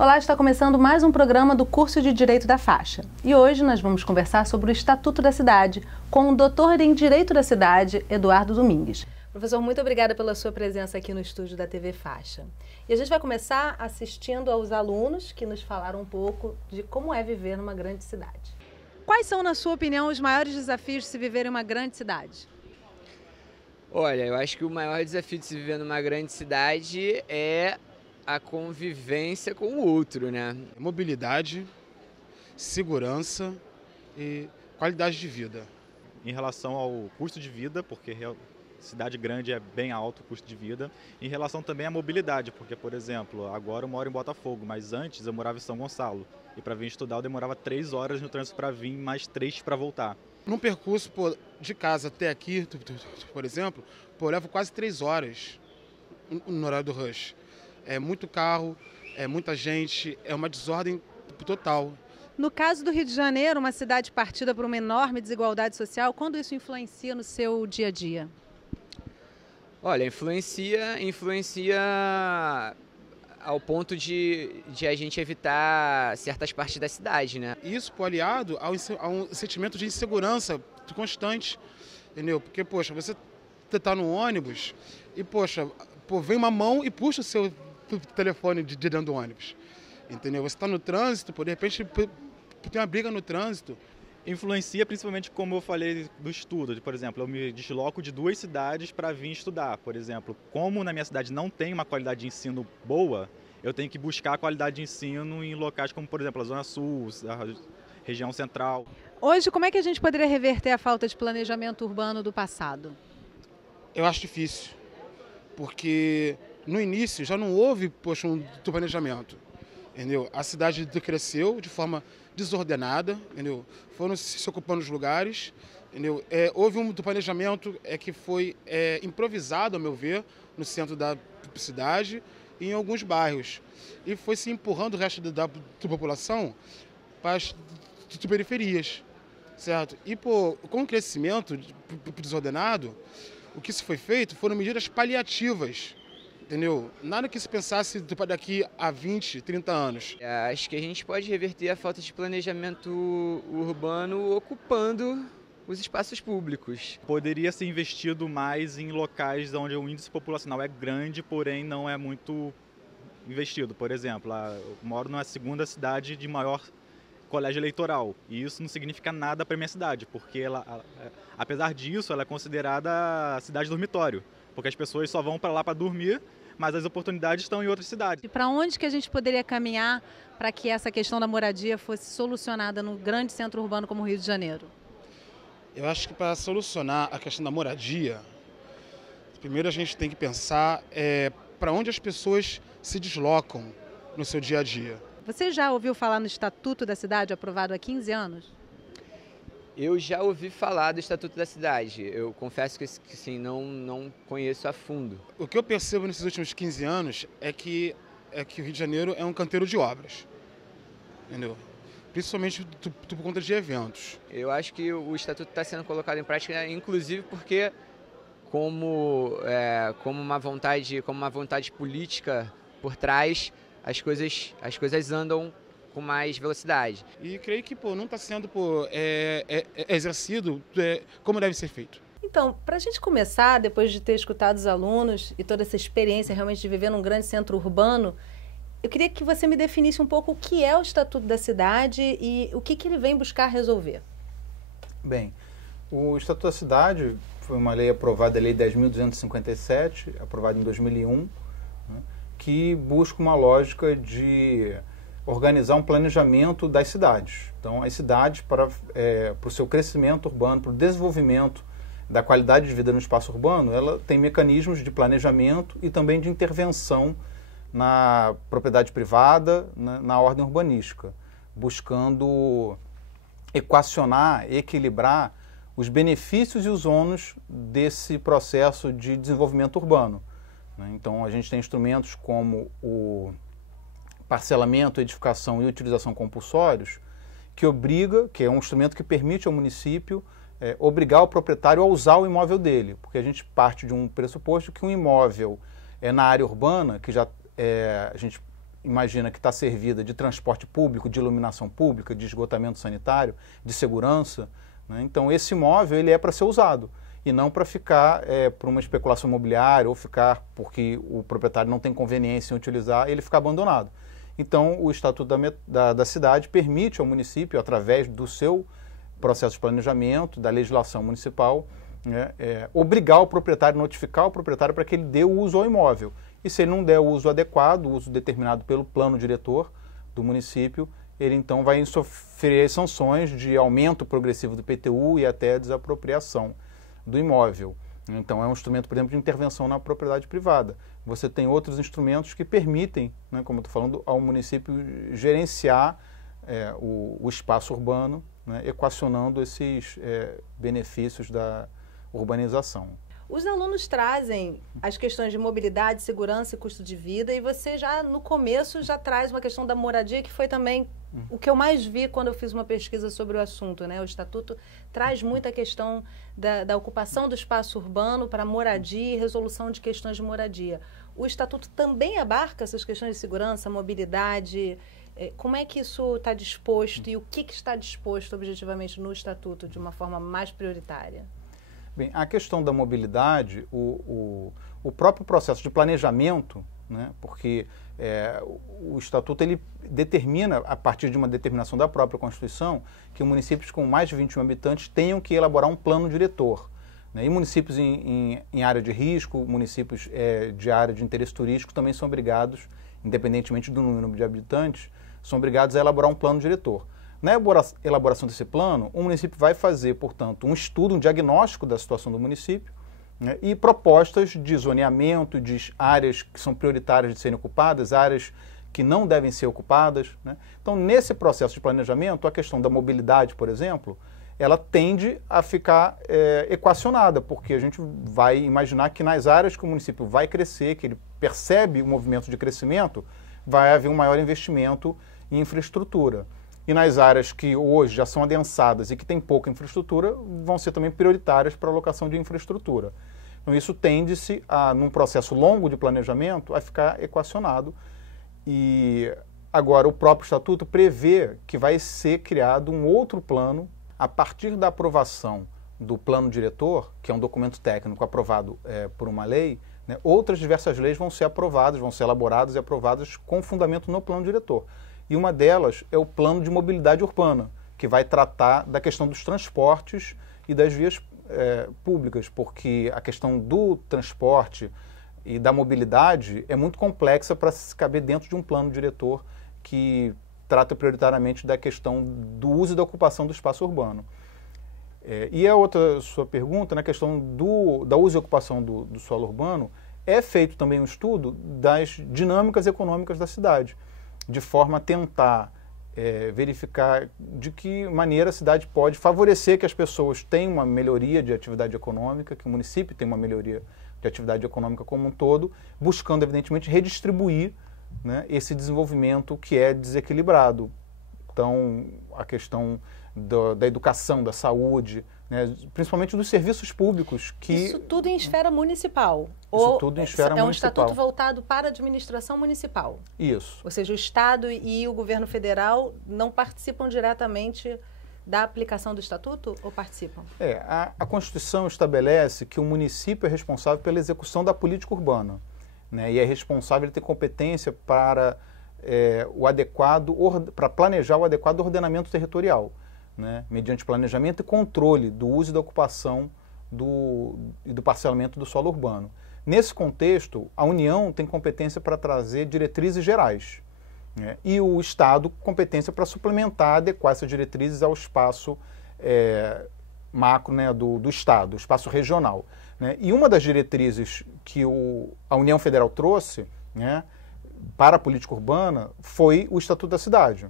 Olá, está começando mais um programa do curso de Direito da Faixa. E hoje nós vamos conversar sobre o Estatuto da Cidade com o doutor em Direito da Cidade, Eduardo Domingues. Professor, muito obrigada pela sua presença aqui no estúdio da TV Faixa. E a gente vai começar assistindo aos alunos que nos falaram um pouco de como é viver numa grande cidade. Quais são, na sua opinião, os maiores desafios de se viver em uma grande cidade? Olha, eu acho que o maior desafio de se viver numa grande cidade é a convivência com o outro, né? Mobilidade, segurança e qualidade de vida. Em relação ao custo de vida, porque cidade grande é bem alto o custo de vida. Em relação também à mobilidade, porque, por exemplo, agora eu moro em Botafogo, mas antes eu morava em São Gonçalo. E para vir estudar eu demorava 3 horas no trânsito para vir, mais 3 para voltar. Num percurso de casa até aqui, por exemplo, eu levo quase 3 horas no horário do rush. É muito carro, é muita gente, é uma desordem total. No caso do Rio de Janeiro, uma cidade partida por uma enorme desigualdade social, quando isso influencia no seu dia a dia? Olha, influencia ao ponto de a gente evitar certas partes da cidade, né? Isso aliado a um sentimento de insegurança constante, entendeu? Porque, poxa, você tá no ônibus e, vem uma mão e puxa o seu telefone de dentro do ônibus, entendeu? Você está no trânsito, de repente tem uma briga no trânsito. Influencia principalmente, como eu falei, do estudo. Por exemplo, eu me desloco de 2 cidades para vir estudar. Por exemplo, como na minha cidade não tem uma qualidade de ensino boa, eu tenho que buscar a qualidade de ensino em locais como, por exemplo, a Zona Sul, a região central. Hoje, como é que a gente poderia reverter a falta de planejamento urbano do passado? Eu acho difícil, porque no início já não houve, um planejamento, entendeu? A cidade cresceu de forma desordenada, entendeu? Foram se ocupando os lugares, entendeu? Houve um planejamento que foi improvisado, a meu ver, no centro da cidade e em alguns bairros. E foi se empurrando o resto da população para as periferias, certo? E com o crescimento desordenado, o que se foi feito foram medidas paliativas, entendeu? Nada que se pensasse daqui a 20, 30 anos. Acho que a gente pode reverter a falta de planejamento urbano ocupando os espaços públicos. Poderia ser investido mais em locais onde o índice populacional é grande, porém não é muito investido. Por exemplo, eu moro numa segunda cidade de maior colégio eleitoral, e isso não significa nada para minha cidade, porque apesar disso, ela é considerada cidade dormitório, porque as pessoas só vão para lá para dormir, mas as oportunidades estão em outras cidades. E para onde que a gente poderia caminhar para que essa questão da moradia fosse solucionada no grande centro urbano como o Rio de Janeiro? Eu acho que para solucionar a questão da moradia, primeiro a gente tem que pensar para onde as pessoas se deslocam no seu dia a dia. Você já ouviu falar no Estatuto da Cidade, aprovado há 15 anos? Eu já ouvi falar do Estatuto da Cidade. Eu confesso que sim, não conheço a fundo. O que eu percebo nesses últimos 15 anos é que o Rio de Janeiro é um canteiro de obras, entendeu? Principalmente por conta de eventos. Eu acho que o Estatuto está sendo colocado em prática, inclusive porque como uma vontade política por trás, as coisas andam com mais velocidade. E creio que não está sendo exercido como deve ser feito. Então, para a gente começar, depois de ter escutado os alunos e toda essa experiência realmente de viver num grande centro urbano, eu queria que você me definisse um pouco o que é o Estatuto da Cidade e o que ele vem buscar resolver. Bem, o Estatuto da Cidade foi uma lei aprovada, a Lei 10.257, aprovada em 2001, né, que busca uma lógica de organizar um planejamento das cidades. Então, as cidades, para o seu crescimento urbano, para o desenvolvimento da qualidade de vida no espaço urbano, ela tem mecanismos de planejamento e também de intervenção na propriedade privada, na ordem urbanística, buscando equacionar, equilibrar os benefícios e os ônus desse processo de desenvolvimento urbano. Então, a gente tem instrumentos como o parcelamento, edificação e utilização compulsórios, que é um instrumento que permite ao município obrigar o proprietário a usar o imóvel dele, porque a gente parte de um pressuposto que um imóvel na área urbana, que já a gente imagina que está servida de transporte público, de iluminação pública, de esgotamento sanitário, de segurança, né? Então esse imóvel ele é para ser usado e não para ficar para uma especulação imobiliária ou ficar porque o proprietário não tem conveniência em utilizar, ele ficar abandonado. Então o Estatuto da Cidade permite ao município, através do seu processo de planejamento, da legislação municipal, né, obrigar o proprietário, notificar o proprietário para que ele dê o uso ao imóvel. E se ele não der o uso adequado, o uso determinado pelo plano diretor do município, ele então vai sofrer sanções de aumento progressivo do IPTU e até desapropriação do imóvel. Então é um instrumento, por exemplo, de intervenção na propriedade privada. Você tem outros instrumentos que permitem, né, como eu estou falando, ao município gerenciar o espaço urbano, né, equacionando esses benefícios da urbanização. Os alunos trazem as questões de mobilidade, segurança e custo de vida, e você já no começo já traz uma questão da moradia, que foi também o que eu mais vi quando eu fiz uma pesquisa sobre o assunto, né? O Estatuto traz muita questão da ocupação do espaço urbano para moradia e resolução de questões de moradia. O Estatuto também abarca essas questões de segurança, mobilidade. Como é que isso está disposto e o que está disposto objetivamente no Estatuto de uma forma mais prioritária? Bem, a questão da mobilidade, o próprio processo de planejamento, né, porque o Estatuto ele determina, a partir de uma determinação da própria Constituição, que municípios com mais de 21 habitantes tenham que elaborar um plano diretor. Né, e municípios em área de risco, municípios de área de interesse turístico também são obrigados, independentemente do número de habitantes, são obrigados a elaborar um plano diretor. Na elaboração desse plano, o município vai fazer, portanto, um estudo, um diagnóstico da situação do município, né, e propostas de zoneamento, de áreas que são prioritárias de serem ocupadas, áreas que não devem ser ocupadas, né. Então, nesse processo de planejamento, a questão da mobilidade, por exemplo, ela tende a ficar equacionada, porque a gente vai imaginar que nas áreas que o município vai crescer, que ele percebe o movimento de crescimento, vai haver um maior investimento em infraestrutura. E nas áreas que hoje já são adensadas e que têm pouca infraestrutura, vão ser também prioritárias para a alocação de infraestrutura. Então isso tende-se, num processo longo de planejamento, a ficar equacionado. E agora o próprio Estatuto prevê que vai ser criado um outro plano a partir da aprovação do plano diretor, que é um documento técnico aprovado por uma lei, né, outras diversas leis vão ser aprovadas, vão ser elaboradas e aprovadas com fundamento no plano diretor. E uma delas é o plano de mobilidade urbana, que vai tratar da questão dos transportes e das vias públicas, porque a questão do transporte e da mobilidade é muito complexa para se caber dentro de um plano diretor que trata prioritariamente da questão do uso e da ocupação do espaço urbano. E a outra sua pergunta, na questão da uso e ocupação do solo urbano, é feito também um estudo das dinâmicas econômicas da cidade, de forma a tentar verificar de que maneira a cidade pode favorecer que as pessoas tenham uma melhoria de atividade econômica, que o município tenha uma melhoria de atividade econômica como um todo, buscando, evidentemente, redistribuir, né, esse desenvolvimento que é desequilibrado. Então, a questão da educação, da saúde, né, principalmente dos serviços públicos. Isso tudo em esfera municipal? Isso tudo em esfera municipal. É um estatuto voltado para a administração municipal? Isso. Ou seja, o Estado e o governo federal não participam diretamente da aplicação do estatuto ou participam? A Constituição estabelece que o município é responsável pela execução da política urbana, né, e é responsável, ele tem competência para para planejar o adequado ordenamento territorial, né, mediante planejamento e controle do uso e da ocupação e do parcelamento do solo urbano. Nesse contexto, a União tem competência para trazer diretrizes gerais, né, e o Estado competência para suplementar, adequar essas diretrizes ao espaço macro, né, do Estado, o espaço regional. Né. E uma das diretrizes que a União Federal trouxe, né, para a política urbana foi o Estatuto da Cidade.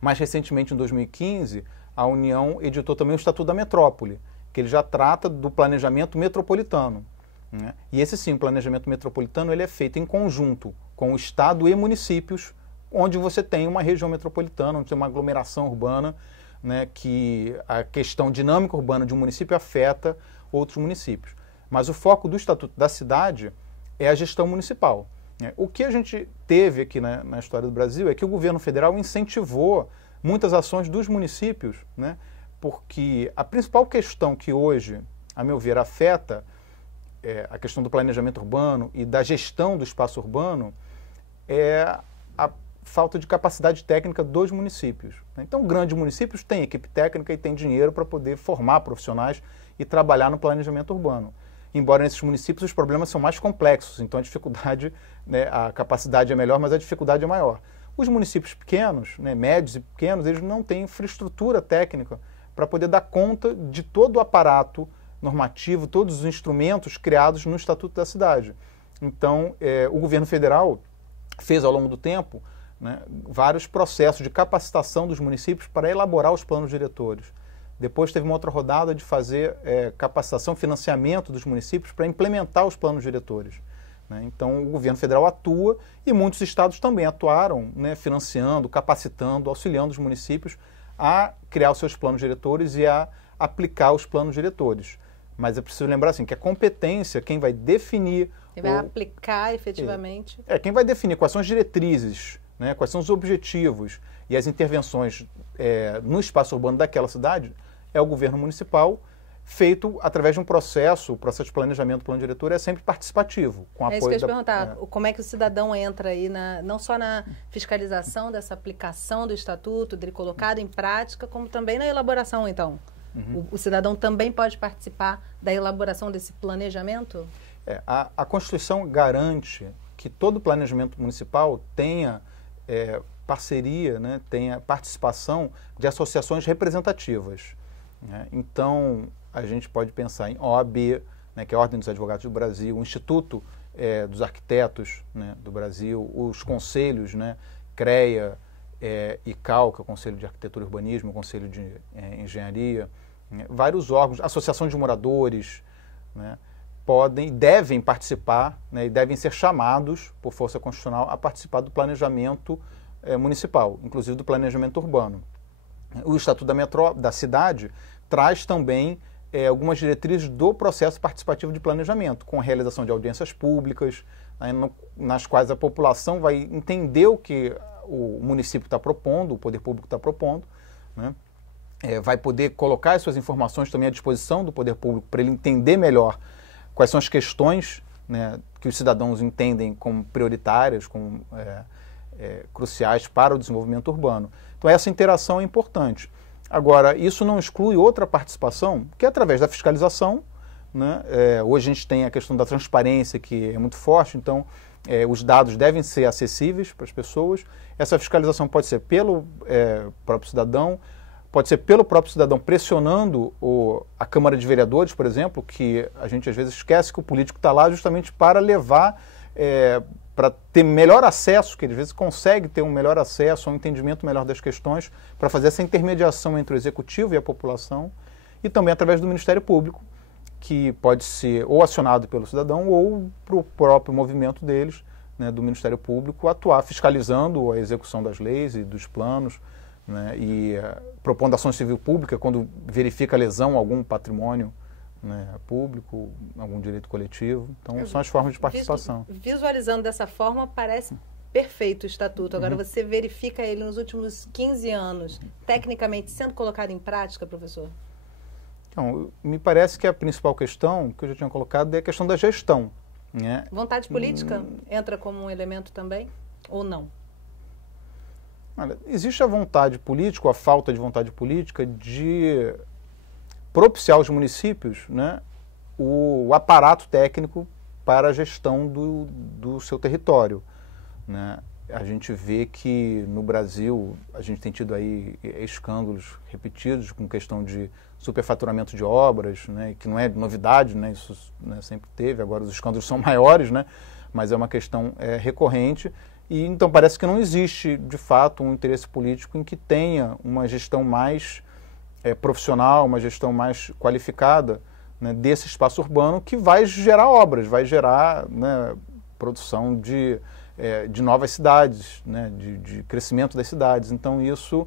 Mais recentemente, em 2015, a União editou também o Estatuto da Metrópole, que ele já trata do planejamento metropolitano. Né? E esse sim, o planejamento metropolitano, ele é feito em conjunto com o Estado e municípios, onde você tem uma região metropolitana, onde tem uma aglomeração urbana, né, que a questão dinâmica urbana de um município afeta outros municípios. Mas o foco do Estatuto da Cidade é a gestão municipal. O que a gente teve aqui na história do Brasil é que o governo federal incentivou muitas ações dos municípios, né? Porque a principal questão que hoje, a meu ver, afeta a questão do planejamento urbano e da gestão do espaço urbano é a falta de capacidade técnica dos municípios. Então, grandes municípios têm equipe técnica e têm dinheiro para poder formar profissionais e trabalhar no planejamento urbano. Embora nesses municípios os problemas são mais complexos, então a dificuldade, né, a capacidade é melhor, mas a dificuldade é maior. Os municípios pequenos, né, médios e pequenos, eles não têm infraestrutura técnica para poder dar conta de todo o aparato normativo, todos os instrumentos criados no Estatuto da Cidade. Então, o governo federal fez ao longo do tempo, né, vários processos de capacitação dos municípios para elaborar os planos diretores. Depois teve uma outra rodada de fazer capacitação, financiamento dos municípios para implementar os planos diretores. Né? Então, o governo federal atua e muitos estados também atuaram, né, financiando, capacitando, auxiliando os municípios a criar os seus planos diretores e a aplicar os planos diretores. Mas é preciso lembrar assim, que a competência, quem vai definir... Quem vai aplicar efetivamente... quem vai definir quais são as diretrizes, né, quais são os objetivos e as intervenções no espaço urbano daquela cidade é o governo municipal, feito através de um processo, o processo de planejamento do plano diretor é sempre participativo. Com apoio isso que eu ia te perguntar, como é que o cidadão entra aí, não só na fiscalização dessa aplicação do estatuto, dele colocado em prática, como também na elaboração, então? O cidadão também pode participar da elaboração desse planejamento? A Constituição garante que todo planejamento municipal tenha parceria, né, tenha participação de associações representativas. Né? Então, a gente pode pensar em OAB, né, que é a Ordem dos Advogados do Brasil, o Instituto dos Arquitetos, né, do Brasil, os conselhos, né, CREA, ICAL, que é o Conselho de Arquitetura e Urbanismo, o Conselho de Engenharia, né, vários órgãos, associação de moradores, né, devem participar, né, e devem ser chamados, por força constitucional, a participar do planejamento municipal, inclusive do planejamento urbano. O Estatuto da Cidade traz também algumas diretrizes do processo participativo de planejamento, com a realização de audiências públicas, né, nas quais a população vai entender o que o município está propondo, o poder público está propondo, né, vai poder colocar as suas informações também à disposição do poder público para ele entender melhor quais são as questões, né, que os cidadãos entendem como prioritárias, como cruciais para o desenvolvimento urbano. Então essa interação é importante. Agora, isso não exclui outra participação, que é através da fiscalização, né? Hoje a gente tem a questão da transparência, que é muito forte, então os dados devem ser acessíveis para as pessoas. Essa fiscalização pode ser pelo próprio cidadão, pode ser pelo próprio cidadão pressionando a Câmara de Vereadores, por exemplo, que a gente às vezes esquece que o político está lá justamente para levar, para ter melhor acesso, que às vezes consegue ter um melhor acesso, um entendimento melhor das questões, para fazer essa intermediação entre o executivo e a população, e também através do Ministério Público, que pode ser ou acionado pelo cidadão ou para o próprio movimento deles, né, do Ministério Público, atuar fiscalizando a execução das leis e dos planos, né, e propondo ação civil pública quando verifica lesão a algum patrimônio, né, público, algum direito coletivo. Então, são as formas de participação. Visualizando dessa forma, parece perfeito o estatuto. Agora, você verifica ele nos últimos 15 anos, tecnicamente sendo colocado em prática, professor? Então, me parece que a principal questão que eu já tinha colocado é a questão da gestão. Né? Vontade política entra como um elemento também, ou não? Olha, existe a vontade política, ou a falta de vontade política, de propiciar aos municípios, né, o aparato técnico para a gestão do seu território. Né? A gente vê que no Brasil a gente tem tido aí escândalos repetidos com questão de superfaturamento de obras, né, que não é novidade, né, isso, né, sempre teve, agora os escândalos são maiores, né, mas é uma questão recorrente. E então parece que não existe, de fato, um interesse político em que tenha uma gestão mais profissional, uma gestão mais qualificada, né, desse espaço urbano que vai gerar obras, vai gerar, né, produção de novas cidades, né, de crescimento das cidades. Então isso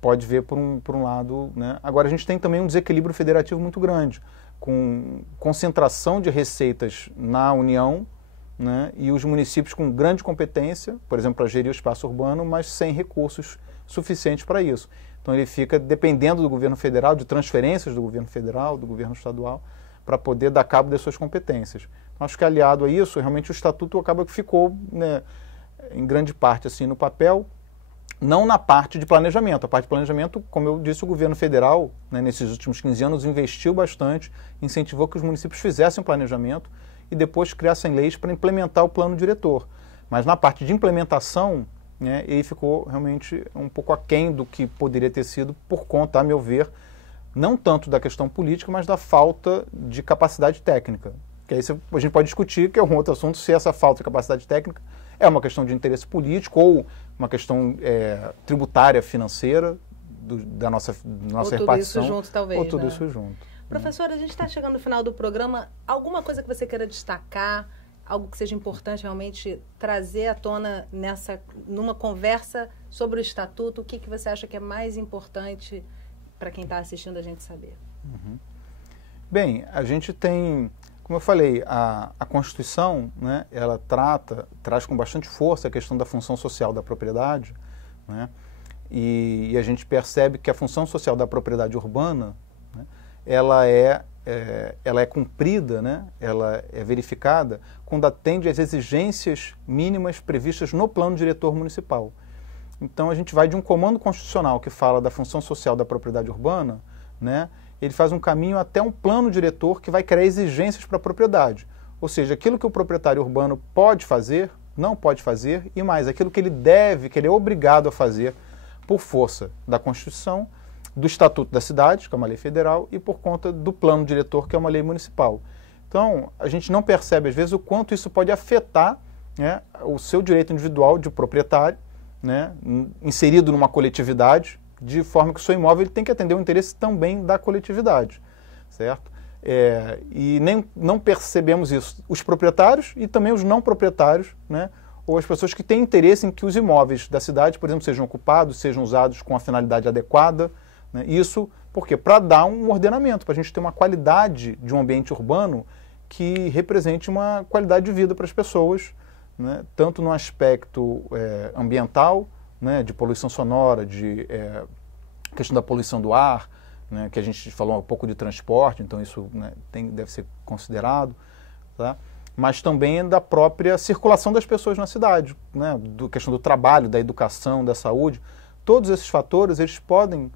pode ver por um lado. Né. Agora a gente tem também um desequilíbrio federativo muito grande, com concentração de receitas na União, né, e os municípios com grande competência, por exemplo, para gerir o espaço urbano, mas sem recursos suficientes para isso. Então ele fica dependendo do governo federal, de transferências do governo federal, do governo estadual, para poder dar cabo das suas competências. Então, acho que aliado a isso, realmente o Estatuto acaba que ficou, né, em grande parte assim, no papel, não na parte de planejamento. A parte de planejamento, como eu disse, o governo federal, né, nesses últimos 15 anos, investiu bastante, incentivou que os municípios fizessem planejamento e depois criassem leis para implementar o plano diretor. Mas na parte de implementação, né, ele ficou realmente um pouco aquém do que poderia ter sido por conta, a meu ver, não tanto da questão política, mas da falta de capacidade técnica. Que aí a gente pode discutir, que é um outro assunto, se essa falta de capacidade técnica é uma questão de interesse político ou uma questão tributária, financeira, da nossa repartição. Ou tudo isso junto, talvez. Ou tudo né? isso junto. Professora, a gente está chegando no final do programa. Alguma coisa que você queira destacar, algo que seja importante realmente trazer à tona numa conversa sobre o Estatuto? O que você acha que é mais importante para quem está assistindo a gente saber? Uhum. Bem, a gente tem, como eu falei, a Constituição, né, ela traz com bastante força a questão da função social da propriedade, né, e a gente percebe que a função social da propriedade urbana, né, ela é cumprida, né, ela é verificada quando atende às exigências mínimas previstas no plano diretor municipal. Então a gente vai de um comando constitucional que fala da função social da propriedade urbana, né, ele faz um caminho até um plano diretor que vai criar exigências para a propriedade. Ou seja, aquilo que o proprietário urbano pode fazer, não pode fazer, e mais, aquilo que ele ele é obrigado a fazer por força da Constituição, do Estatuto da Cidade, que é uma lei federal, e por conta do plano diretor, que é uma lei municipal. Então, a gente não percebe, às vezes, o quanto isso pode afetar, né, o seu direito individual de proprietário, né, inserido numa coletividade, de forma que o seu imóvel ele tem que atender o interesse também da coletividade, certo? E não percebemos isso. Os proprietários e também os não proprietários, né, ou as pessoas que têm interesse em que os imóveis da cidade, por exemplo, sejam ocupados, sejam usados com a finalidade adequada, né, isso porque para dar um ordenamento, para a gente ter uma qualidade de um ambiente urbano que represente uma qualidade de vida para as pessoas, né, tanto no aspecto ambiental, né, de poluição sonora, de questão da poluição do ar, né, que a gente falou um pouco de transporte, então isso, né, deve ser considerado, tá? Mas também da própria circulação das pessoas na cidade, né, questão do trabalho, da educação, da saúde. Todos esses fatores eles podem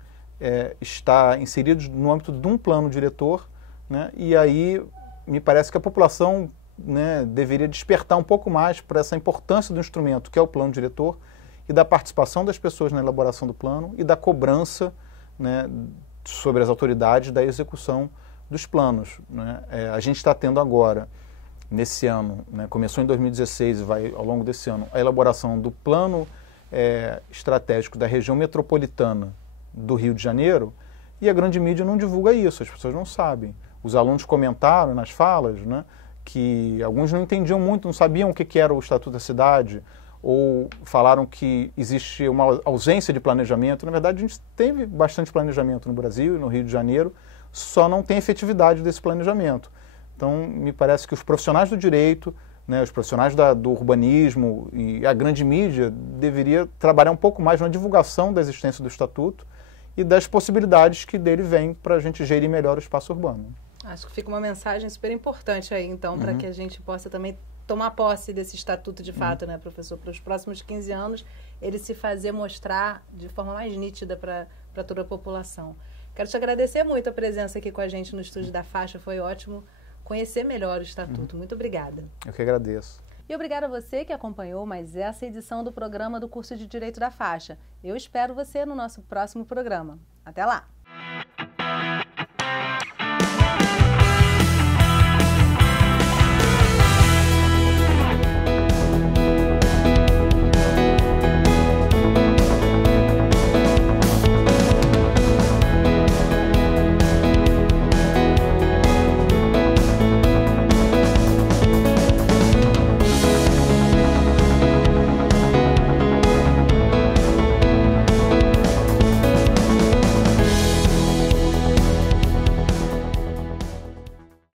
estar inseridos no âmbito de um plano diretor, né, e aí me parece que a população, né, deveria despertar um pouco mais para essa importância do instrumento que é o plano diretor e da participação das pessoas na elaboração do plano e da cobrança, né, sobre as autoridades da execução dos planos, né. A gente está tendo agora, nesse ano, né, começou em 2016 e vai ao longo desse ano, a elaboração do plano estratégico da região metropolitana do Rio de Janeiro, e a grande mídia não divulga isso, as pessoas não sabem. Os alunos comentaram nas falas, né, que alguns não entendiam muito, não sabiam o que era o Estatuto da Cidade, ou falaram que existe uma ausência de planejamento. Na verdade, a gente teve bastante planejamento no Brasil e no Rio de Janeiro, só não tem efetividade desse planejamento. Então, me parece que os profissionais do direito, né, os profissionais do urbanismo e a grande mídia deveria trabalhar um pouco mais na divulgação da existência do Estatuto e das possibilidades que dele vêm para a gente gerir melhor o espaço urbano. Acho que fica uma mensagem super importante aí, então, para que a gente possa também tomar posse desse estatuto de fato, né, professor? Para os próximos 15 anos, ele se fazer mostrar de forma mais nítida para toda a população. Quero te agradecer muito a presença aqui com a gente no estúdio da Faixa, foi ótimo conhecer melhor o estatuto. Muito obrigada. Eu que agradeço. E obrigada a você que acompanhou mais essa edição do programa do curso de Direito da Faixa. Eu espero você no nosso próximo programa. Até lá!